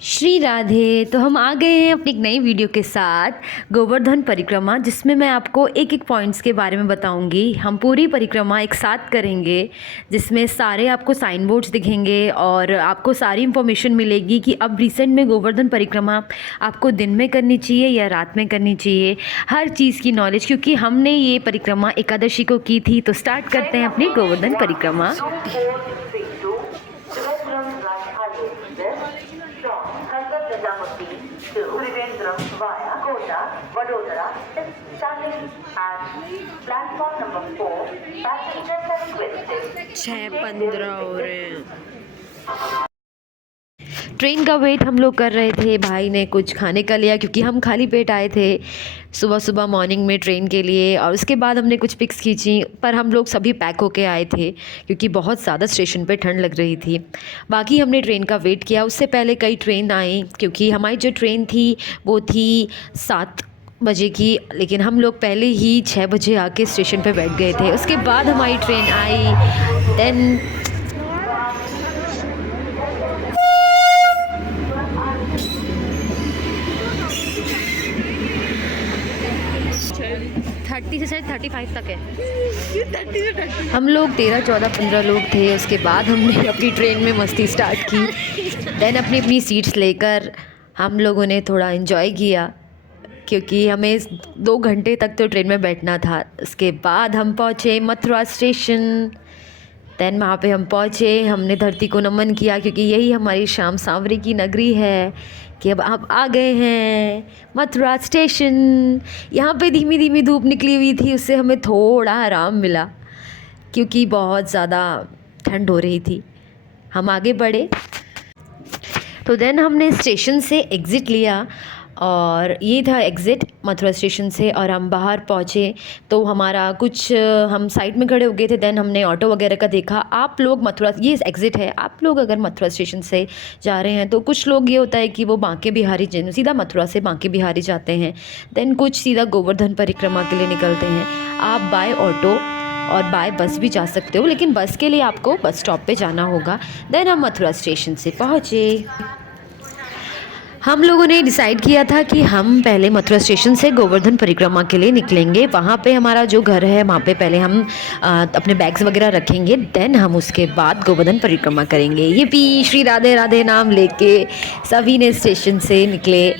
श्री राधे। तो हम आ गए हैं अपनी एक नई वीडियो के साथ गोवर्धन परिक्रमा, जिसमें मैं आपको एक एक पॉइंट्स के बारे में बताऊंगी। हम पूरी परिक्रमा एक साथ करेंगे, जिसमें सारे आपको साइन बोर्ड्स दिखेंगे और आपको सारी इन्फॉर्मेशन मिलेगी कि अब रिसेंट में गोवर्धन परिक्रमा आपको दिन में करनी चाहिए या रात में करनी चाहिए, हर चीज़ की नॉलेज। क्योंकि हमने ये परिक्रमा एकादशी को की थी। तो स्टार्ट करते हैं अपनी गोवर्धन परिक्रमा। To Trivandrum via Kota, Vadodara is starting at platform number 4. Passengers are requested. 6:15 हो रहे हैं। ट्रेन का वेट हम लोग कर रहे थे। भाई ने कुछ खाने का लिया क्योंकि हम खाली पेट आए थे सुबह सुबह मॉर्निंग में ट्रेन के लिए। और उसके बाद हमने कुछ पिक्स खींची, पर हम लोग सभी पैक होके आए थे क्योंकि बहुत ज़्यादा स्टेशन पे ठंड लग रही थी। बाकी हमने ट्रेन का वेट किया। उससे पहले कई ट्रेन आई, क्योंकि हमारी जो ट्रेन थी वो थी 7 बजे की, लेकिन हम लोग पहले ही 6 बजे आके स्टेशन पे बैठ गए थे। उसके बाद हमारी ट्रेन आई। देन 30 से शायद 35 तक है। हम लोग 13, 14, 15 लोग थे। उसके बाद हमने अपनी ट्रेन में मस्ती स्टार्ट की। देन अपनी अपनी सीट्स लेकर हम लोगों ने थोड़ा इन्जॉय किया, क्योंकि हमें 2 घंटे तक तो ट्रेन में बैठना था। उसके बाद हम पहुँचे मथुरा स्टेशन। देन वहाँ पे हम पहुँचे, हमने धरती को नमन किया, क्योंकि यही हमारी श्याम सांवरे की नगरी है कि अब हम आ गए हैं मथुरा स्टेशन। यहाँ पे धीमी धीमी धूप निकली हुई थी, उससे हमें थोड़ा आराम मिला, क्योंकि बहुत ज़्यादा ठंड हो रही थी। हम आगे बढ़े तो देन हमने स्टेशन से एग्ज़िट लिया, और ये था एग्ज़िट मथुरा स्टेशन से। और हम बाहर पहुँचे तो हमारा कुछ हम साइड में खड़े हो गए थे। देन हमने ऑटो वगैरह का देखा। आप लोग मथुरा, ये एग्ज़िट है, आप लोग अगर मथुरा स्टेशन से जा रहे हैं तो कुछ लोग ये होता है कि वो बांके बिहारी सीधा मथुरा से बांके बिहारी जाते हैं। देन कुछ सीधा गोवर्धन परिक्रमा के लिए निकलते हैं। आप बाय ऑटो और बाय बस भी जा सकते हो, लेकिन बस के लिए आपको बस स्टॉप पे जाना होगा। देन हम मथुरा स्टेशन से पहुँचे। हम लोगों ने डिसाइड किया था कि हम पहले मथुरा स्टेशन से गोवर्धन परिक्रमा के लिए निकलेंगे। वहाँ पे हमारा जो घर है वहाँ पे पहले हम अपने बैग्स वगैरह रखेंगे। देन हम उसके बाद गोवर्धन परिक्रमा करेंगे। ये भी श्री राधे राधे नाम लेके सभी ने स्टेशन से निकले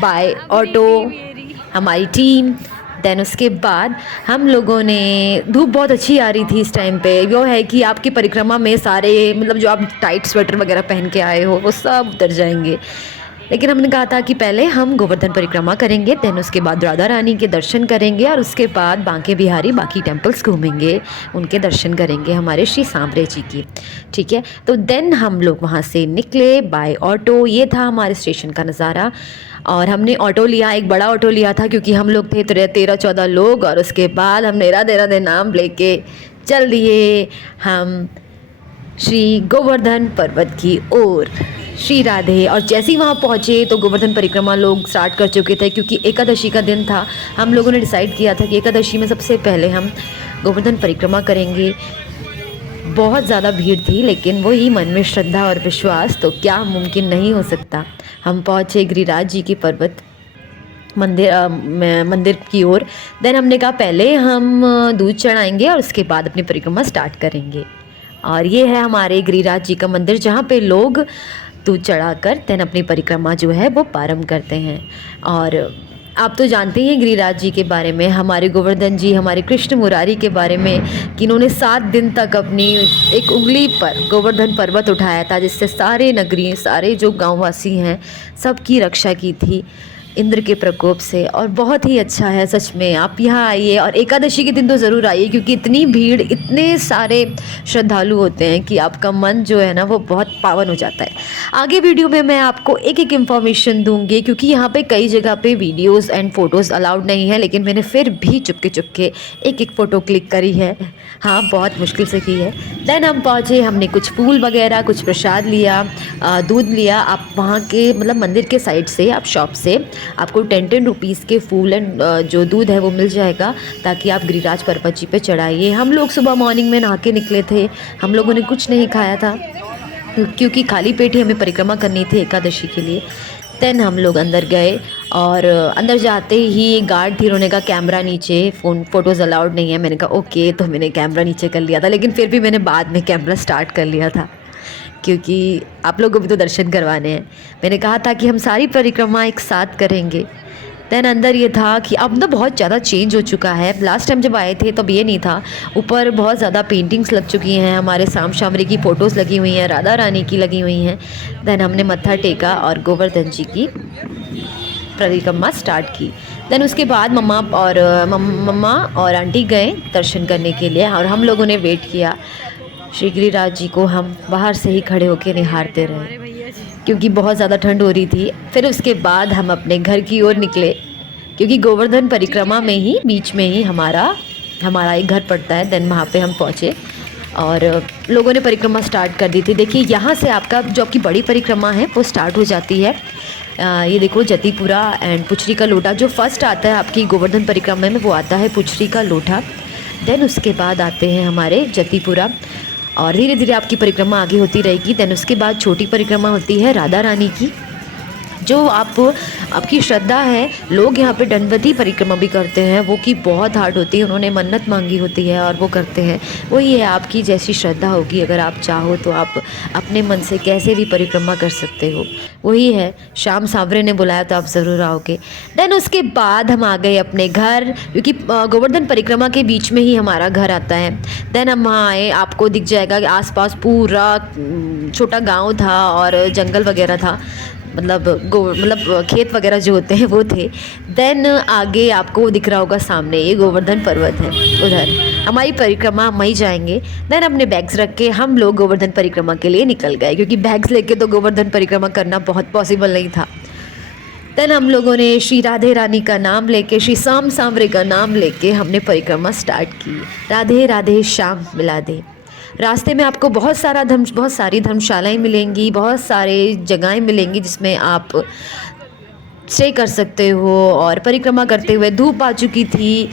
बाय ऑटो, हमारी टीम। देन उसके बाद हम लोगों ने, धूप बहुत अच्छी आ रही थी इस टाइम पे। वो है कि आपकी परिक्रमा में सारे, मतलब जो आप टाइट स्वेटर वगैरह पहन के आए हो वो सब उतर जाएंगे। लेकिन हमने कहा था कि पहले हम गोवर्धन परिक्रमा करेंगे, देन उसके बाद राधा रानी के दर्शन करेंगे, और उसके बाद बांके बिहारी बाकी टेम्पल्स घूमेंगे, उनके दर्शन करेंगे हमारे श्री सांवरे जी की। ठीक है, तो देन हम लोग वहाँ से निकले बाय ऑटो। ये था हमारे स्टेशन का नज़ारा। और हमने ऑटो लिया, एक बड़ा ऑटो लिया था, क्योंकि हम लोग थे 13-14 लोग। और उसके बाद हमने राधे राधे नाम लेके चल दिए हम श्री गोवर्धन पर्वत की ओर। श्री राधे। और जैसे ही वहाँ पहुँचे तो गोवर्धन परिक्रमा लोग स्टार्ट कर चुके थे, क्योंकि एकादशी का दिन था। हम लोगों ने डिसाइड किया था कि एकादशी में सबसे पहले हम गोवर्धन परिक्रमा करेंगे। बहुत ज़्यादा भीड़ थी, लेकिन वही मन में श्रद्धा और विश्वास, तो क्या मुमकिन नहीं हो सकता। हम पहुँचे गिरिराज जी के पर्वत मंदिर की ओर। देन हमने कहा पहले हम दूध चढ़ाएंगे और उसके बाद अपनी परिक्रमा स्टार्ट करेंगे। और ये है हमारे गिरिराज जी का मंदिर, जहाँ पे लोग दूध चढ़ाकर देन अपनी परिक्रमा जो है वो प्रारंभ करते हैं। और आप तो जानते हैं गिरिराज जी के बारे में, हमारे गोवर्धन जी, हमारे कृष्ण मुरारी के बारे में, कि इन्होंने 7 दिन तक अपनी एक उंगली पर गोवर्धन पर्वत उठाया था, जिससे सारे नगरी, सारे जो गांववासी हैं, सबकी रक्षा की थी इंद्र के प्रकोप से। और बहुत ही अच्छा है सच में। आप यहाँ आइए, और एकादशी के दिन तो ज़रूर आइए, क्योंकि इतनी भीड़, इतने सारे श्रद्धालु होते हैं कि आपका मन जो है ना वो बहुत पावन हो जाता है। आगे वीडियो में मैं आपको एक एक इन्फॉर्मेशन दूंगी, क्योंकि यहाँ पे कई जगह पे वीडियोस एंड फ़ोटोज़ अलाउड नहीं है, लेकिन मैंने फिर भी चुपके चुपके एक एक फ़ोटो क्लिक करी है। हाँ, बहुत मुश्किल से की है। देन हम पहुँचे, हमने कुछ फूल वगैरह, कुछ प्रसाद लिया, दूध लिया। आप वहाँ के, मतलब मंदिर के साइड से, आप शॉप से आपको 10 रुपीज़ के फूल एंड जो दूध है वो मिल जाएगा, ताकि आप गिरिराज पर्वत जी पे चढ़ाइए। हम लोग सुबह मॉर्निंग में नहा के निकले थे, हम लोगों ने कुछ नहीं खाया था, क्योंकि खाली पेट ही हमें परिक्रमा करनी थी एकादशी के लिए। देन हम लोग अंदर गए और अंदर जाते ही गार्ड थी, उन्होंने कहा कैमरा नीचे, फ़ोटोज़ अलाउड नहीं है। मैंने कहा ओके, तो मैंने कैमरा नीचे कर लिया था, लेकिन फिर भी मैंने बाद में कैमरा स्टार्ट कर लिया था क्योंकि आप लोगों को भी तो दर्शन करवाने हैं। मैंने कहा था कि हम सारी परिक्रमा एक साथ करेंगे। देन अंदर ये था कि अब ना बहुत ज़्यादा चेंज हो चुका है। लास्ट टाइम जब आए थे तब ये नहीं था। ऊपर बहुत ज़्यादा पेंटिंग्स लग चुकी हैं, हमारे शाम शामरी की फ़ोटोज़ लगी हुई हैं, राधा रानी की लगी हुई हैं। देन हमने मत्था टेका और गोवर्धन जी की परिक्रमा स्टार्ट की। देन उसके बाद मम्मा और आंटी गए दर्शन करने के लिए और हम लोगों ने वेट किया। श्री गिरिराज जी को हम बाहर से ही खड़े होकर निहारते रहे क्योंकि बहुत ज़्यादा ठंड हो रही थी। फिर उसके बाद हम अपने घर की ओर निकले क्योंकि गोवर्धन परिक्रमा में ही बीच में ही हमारा एक घर पड़ता है। देन वहाँ पे हम पहुँचे और लोगों ने परिक्रमा स्टार्ट कर दी थी। देखिए यहाँ से आपका जो आपकी बड़ी परिक्रमा है वो स्टार्ट हो जाती है। ये देखो जतीपुरा एंड पुछरी का लोटा जो फर्स्ट आता है आपकी गोवर्धन परिक्रमा में, वो आता है पुछरी का लोटा। देन उसके बाद आते हैं हमारे जतीपुरा और धीरे धीरे आपकी परिक्रमा आगे होती रहेगी। देन उसके बाद छोटी परिक्रमा होती है राधा रानी की, जो आपकी श्रद्धा है। लोग यहाँ पे दंडवती परिक्रमा भी करते हैं, वो कि बहुत हार्ड होती है, उन्होंने मन्नत मांगी होती है और वो करते हैं। वही है, आपकी जैसी श्रद्धा होगी, अगर आप चाहो तो आप अपने मन से कैसे भी परिक्रमा कर सकते हो। वही है, शाम सांवरे ने बुलाया तो आप ज़रूर आओगे। देन उसके बाद हम आ गए अपने घर क्योंकि गोवर्धन परिक्रमा के बीच में ही हमारा घर आता है। देन हम वहाँ आए, आपको दिख जाएगा कि आसपास पूरा छोटा गांव था और जंगल वगैरह था, मतलब खेत वगैरह जो होते हैं वो थे। देन आगे आपको दिख रहा होगा सामने, ये गोवर्धन पर्वत है, उधर हमारी परिक्रमा हम वहीं जाएंगे। देन अपने बैग्स रख के हम लोग गोवर्धन परिक्रमा के लिए निकल गए क्योंकि बैग्स लेके तो गोवर्धन परिक्रमा करना बहुत पॉसिबल नहीं था। देन हम लोगों ने श्री राधे रानी का नाम लेके, श्री शाम सांवरे का नाम लेके हमने परिक्रमा स्टार्ट की। राधे राधे श्याम मिला दे। रास्ते में आपको बहुत सारी धर्मशालाएं मिलेंगी, बहुत सारे जगहें मिलेंगी जिसमें आप स्टे कर सकते हो। और परिक्रमा करते हुए धूप आ चुकी थी,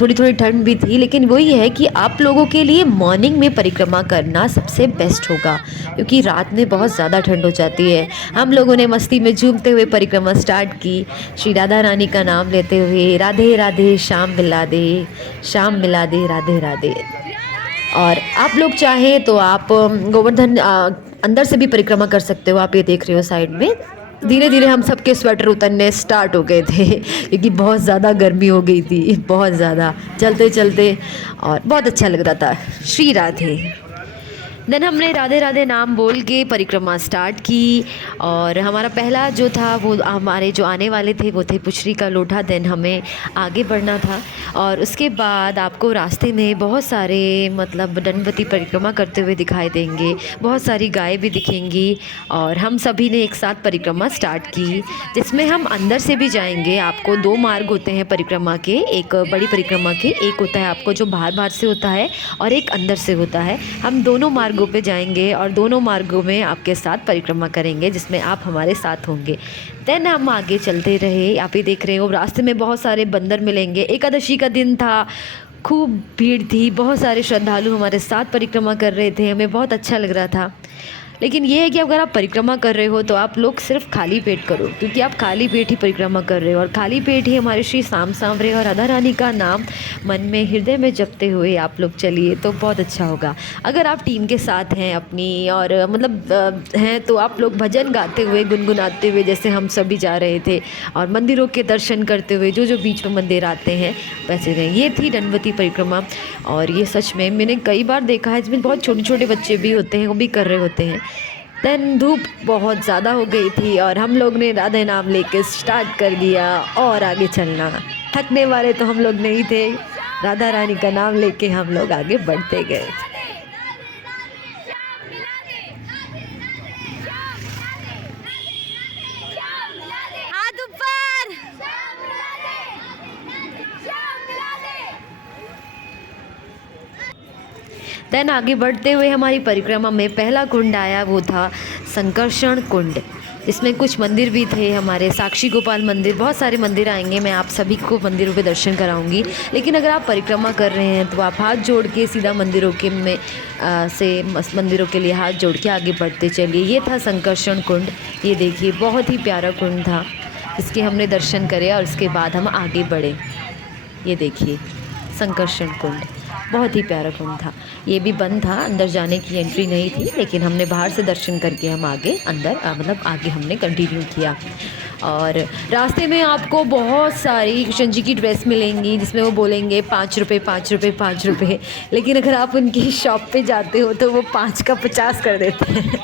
थोड़ी थोड़ी ठंड भी थी, लेकिन वही है कि आप लोगों के लिए मॉर्निंग में परिक्रमा करना सबसे बेस्ट होगा क्योंकि रात में बहुत ज़्यादा ठंड हो जाती है। हम लोगों ने मस्ती में झूमते हुए परिक्रमा स्टार्ट की, श्री राधा रानी का नाम लेते हुए, राधे राधे श्याम मिला दे, श्याम मिला दे, राधे राधे। और आप लोग चाहें तो आप गोवर्धन अंदर से भी परिक्रमा कर सकते हो। आप ये देख रहे हो साइड में, धीरे धीरे हम सबके स्वेटर उतरने स्टार्ट हो गए थे क्योंकि बहुत ज़्यादा गर्मी हो गई थी, बहुत ज़्यादा चलते चलते, और बहुत अच्छा लग रहा था। श्री राधे। देन हमने राधे राधे नाम बोल के परिक्रमा स्टार्ट की और हमारा पहला जो था वो हमारे जो आने वाले थे वो थे पुछरी का लोटा। देन हमें आगे बढ़ना था और उसके बाद आपको रास्ते में बहुत सारे मतलब दंडवती परिक्रमा करते हुए दिखाई देंगे, बहुत सारी गायें भी दिखेंगी। और हम सभी ने एक साथ परिक्रमा स्टार्ट की जिसमें हम अंदर से भी जाएंगे। आपको दो मार्ग होते हैं परिक्रमा के, एक बड़ी परिक्रमा के, एक होता है आपको जो बाहर से होता है और एक अंदर से होता है। हम दोनों मार्गों पे जाएंगे और दोनों मार्गों में आपके साथ परिक्रमा करेंगे जिसमें आप हमारे साथ होंगे। देन हम आगे चलते रहे, आप ही देख रहे हो रास्ते में बहुत सारे बंदर मिलेंगे। एकादशी का दिन था, खूब भीड़ थी, बहुत सारे श्रद्धालु हमारे साथ परिक्रमा कर रहे थे, हमें बहुत अच्छा लग रहा था। लेकिन ये है कि अगर आप परिक्रमा कर रहे हो तो आप लोग सिर्फ खाली पेट करो क्योंकि आप खाली पेट ही परिक्रमा कर रहे हो और खाली पेट ही हमारे श्री शाम सांवरे और राधा रानी का नाम मन में हृदय में जपते हुए आप लोग चलिए तो बहुत अच्छा होगा। अगर आप टीम के साथ हैं अपनी और हैं तो आप लोग भजन गाते हुए गुनगुनाते हुए जैसे हम सभी जा रहे थे और मंदिरों के दर्शन करते हुए जो बीच में मंदिर आते हैं वैसे गए। ये थी दंडवती परिक्रमा और ये सच में मैंने कई बार देखा है, इसमें बहुत छोटे छोटे बच्चे भी होते हैं, वो भी कर रहे होते हैं। देन धूप बहुत ज़्यादा हो गई थी और हम लोग ने राधे नाम लेके स्टार्ट कर दिया और आगे चलना। थकने वाले तो हम लोग नहीं थे, राधा रानी का नाम लेके हम लोग आगे बढ़ते गए। देन आगे बढ़ते हुए हमारी परिक्रमा में पहला कुंड आया, वो था संकर्षण कुंड। इसमें कुछ मंदिर भी थे हमारे, साक्षी गोपाल मंदिर, बहुत सारे मंदिर आएंगे, मैं आप सभी को मंदिरों के दर्शन कराऊंगी। लेकिन अगर आप परिक्रमा कर रहे हैं तो आप हाथ जोड़ के सीधा मंदिरों के में मंदिरों के लिए हाथ जोड़ के आगे बढ़ते चलिए। ये था संकर्षण कुंड। ये देखिए बहुत ही प्यारा कुंड था, इसके हमने दर्शन करे और उसके बाद हम आगे बढ़े। ये देखिए संकर्षण कुंड बहुत ही प्यारा कुंड था। ये भी बंद था, अंदर जाने की एंट्री नहीं थी, लेकिन हमने बाहर से दर्शन करके हम आगे अंदर मतलब आगे हमने कंटिन्यू किया। और रास्ते में आपको बहुत सारी कृष्ण जी की ड्रेस मिलेंगी जिसमें वो बोलेंगे 5 रुपये 5 रुपये 5 रुपये, लेकिन अगर आप उनकी शॉप पे जाते हो तो वो 5 का 50 कर देते हैं।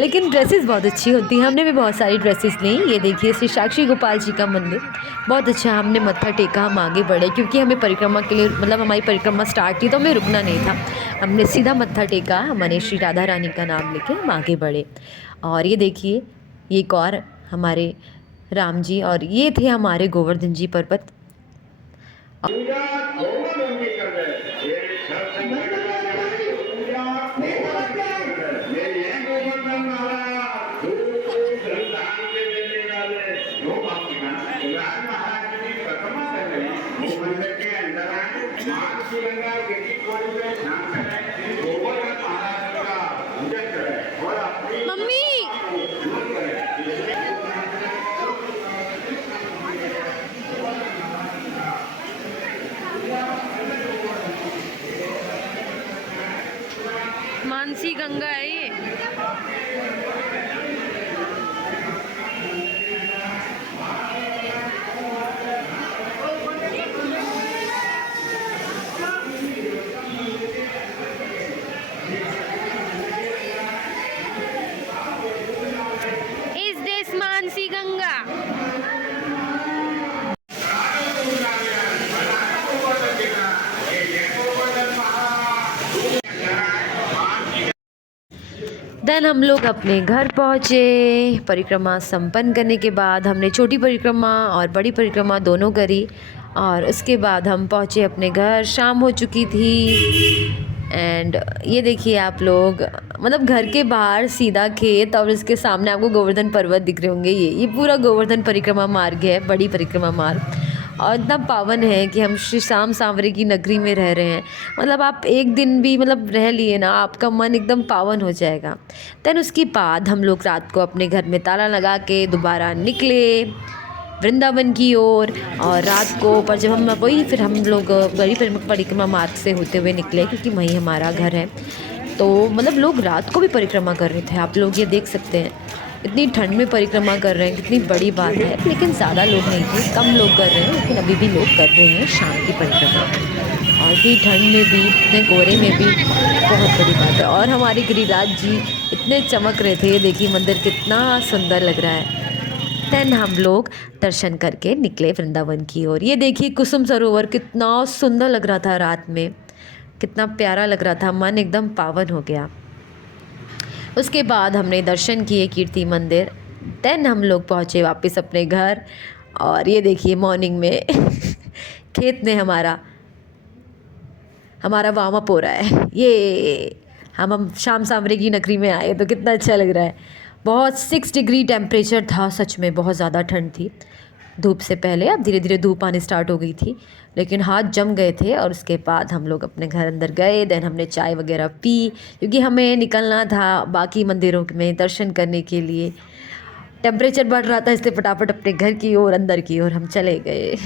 लेकिन ड्रेसेस बहुत अच्छी होती हैं, हमने भी बहुत सारी ड्रेसेस ली। ये देखिए श्री साक्षी गोपाल जी का मंदिर बहुत अच्छा, हमने मत्था टेका, हम आगे बढ़े क्योंकि हमें परिक्रमा के लिए मतलब हमारी परिक्रमा स्टार्ट थी तो हमें रुकना नहीं था। हमने सीधा मत्था टेका, हमारे श्री राधा रानी का नाम लेके हम आगे बढ़े। और ये देखिए ये एक और हमारे राम जी, और ये थे हमारे गोवर्धन जी पर्वत। मम्मी मानसी गंगा है ये। इस देश मानसी गंगा। देन हम लोग अपने घर पहुँचे। परिक्रमा संपन्न करने के बाद हमने छोटी परिक्रमा और बड़ी परिक्रमा दोनों करी, और उसके बाद हम पहुँचे अपने घर। शाम हो चुकी थी एंड ये देखिए आप लोग, मतलब घर के बाहर सीधा खेत और इसके सामने आपको गोवर्धन पर्वत दिख रहे होंगे। ये पूरा गोवर्धन परिक्रमा मार्ग है, बड़ी परिक्रमा मार्ग, और इतना पावन है कि हम श्री श्याम सांवरे की नगरी में रह रहे हैं। मतलब आप एक दिन भी मतलब रह लिए ना, आपका मन एकदम पावन हो जाएगा। देन उसके बाद हम लोग रात को अपने घर में ताला लगा के दोबारा निकले वृंदावन की ओर। और रात को पर जब हम वही फिर हम लोग बड़ी परिक्रमा मार्ग से होते हुए निकले क्योंकि वहीं हमारा घर है। तो मतलब लोग रात को भी परिक्रमा कर रहे थे, आप लोग ये देख सकते हैं। इतनी ठंड में परिक्रमा कर रहे हैं, कितनी बड़ी बात है। लेकिन ज़्यादा लोग नहीं थे, कम लोग कर रहे हैं, लेकिन अभी भी लोग कर रहे हैं शाम की परिक्रमा। और इतनी ठंड में भी, इतने कोहरे में भी बहुत बड़ी बात है। और हमारे गिरिराज जी इतने चमक रहे थे, देखिए मंदिर कितना सुंदर लग रहा है। देन हम लोग दर्शन करके निकले वृंदावन की ओर। ये देखिए कुसुम सरोवर कितना सुंदर लग रहा था रात में, कितना प्यारा लग रहा था, मन एकदम पावन हो गया। उसके बाद हमने दर्शन किए कीर्ति मंदिर। देन हम लोग पहुँचे वापस अपने घर। और ये देखिए मॉर्निंग में खेत में हमारा वार्म अप हो रहा है। ये हम शाम सांवरे की नगरी में आए तो कितना अच्छा लग रहा है। बहुत 6 डिग्री टेम्परेचर था, सच में बहुत ज़्यादा ठंड थी धूप से पहले। अब धीरे धीरे धूप आने स्टार्ट हो गई थी, लेकिन हाथ जम गए थे। और उसके बाद हम लोग अपने घर अंदर गए। देन हमने चाय वगैरह पी क्योंकि हमें निकलना था बाकी मंदिरों में दर्शन करने के लिए। टेम्परेचर बढ़ रहा था, इसलिए फटाफट अपने घर की ओर अंदर की ओर हम चले गए।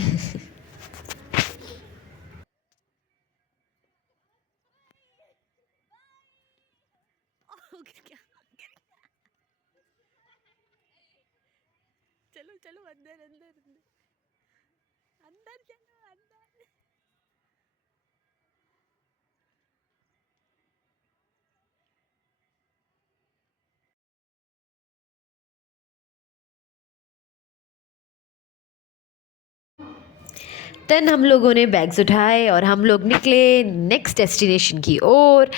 चलो चलो अंदर अंदर अंदर चलो अंदर। देन हम लोगों ने बैग्स उठाए और हम लोग निकले नेक्स्ट डेस्टिनेशन की ओर।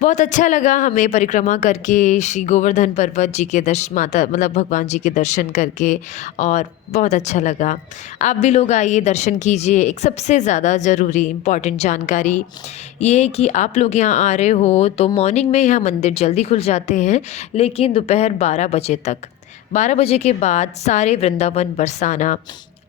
बहुत अच्छा लगा हमें परिक्रमा करके, श्री गोवर्धन पर्वत जी के माता मतलब भगवान जी के दर्शन करके, और बहुत अच्छा लगा। आप भी लोग आइए, दर्शन कीजिए। एक सबसे ज़्यादा ज़रूरी इम्पॉर्टेंट जानकारी ये है कि आप लोग यहाँ आ रहे हो तो मॉर्निंग में यहाँ मंदिर जल्दी खुल जाते हैं, लेकिन दोपहर 12 बजे तक, 12 बजे के बाद सारे वृंदावन, बरसाना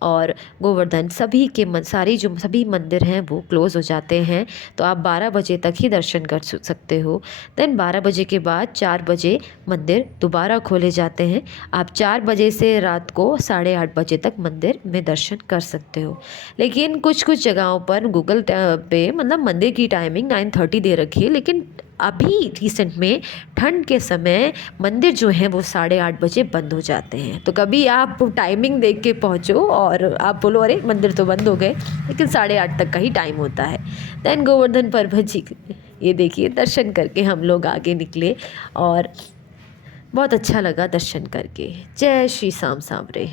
और गोवर्धन सारी जो सभी मंदिर हैं वो क्लोज़ हो जाते हैं। तो आप 12 बजे तक ही दर्शन कर सकते हो। देन 12 बजे के बाद 4 बजे मंदिर दोबारा खोले जाते हैं। आप 4 बजे से रात को 8:30 बजे तक मंदिर में दर्शन कर सकते हो। लेकिन कुछ कुछ जगहों पर गूगल पे मतलब मंदिर की टाइमिंग 9:30 दे रखी है, लेकिन अभी रिसेंट में ठंड के समय मंदिर जो हैं वो 8:30 बजे बंद हो जाते हैं। तो कभी आप टाइमिंग देख के पहुँचो और आप बोलो अरे मंदिर तो बंद हो गए, लेकिन 8:30 तक का ही टाइम होता है। देन गोवर्धन पर्वत जी ये देखिए दर्शन करके हम लोग आगे निकले और बहुत अच्छा लगा दर्शन करके। जय श्री श्याम सांवरे।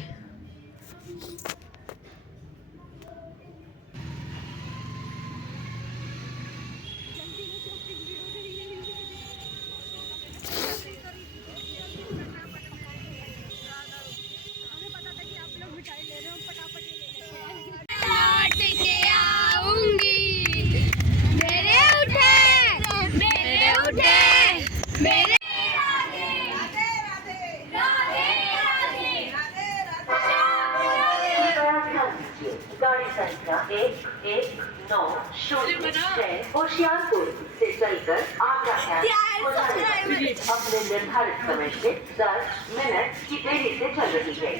लौट के आऊंगी, मेरे उठे, मेरे उठे, मेरे गाड़ी संख्या 1190 होशियारपुर से चलकर आगरा अपने निर्धारित समय से 10 मिनट की देरी से चल रही है।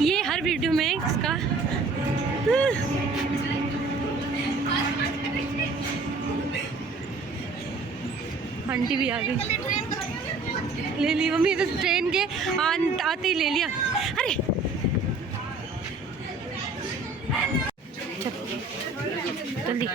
ये हर वीडियो में इसका आंटी भी आ गई, ले ली मम्मी तो ट्रेन के आते ही ले लिया। अरे जल्दी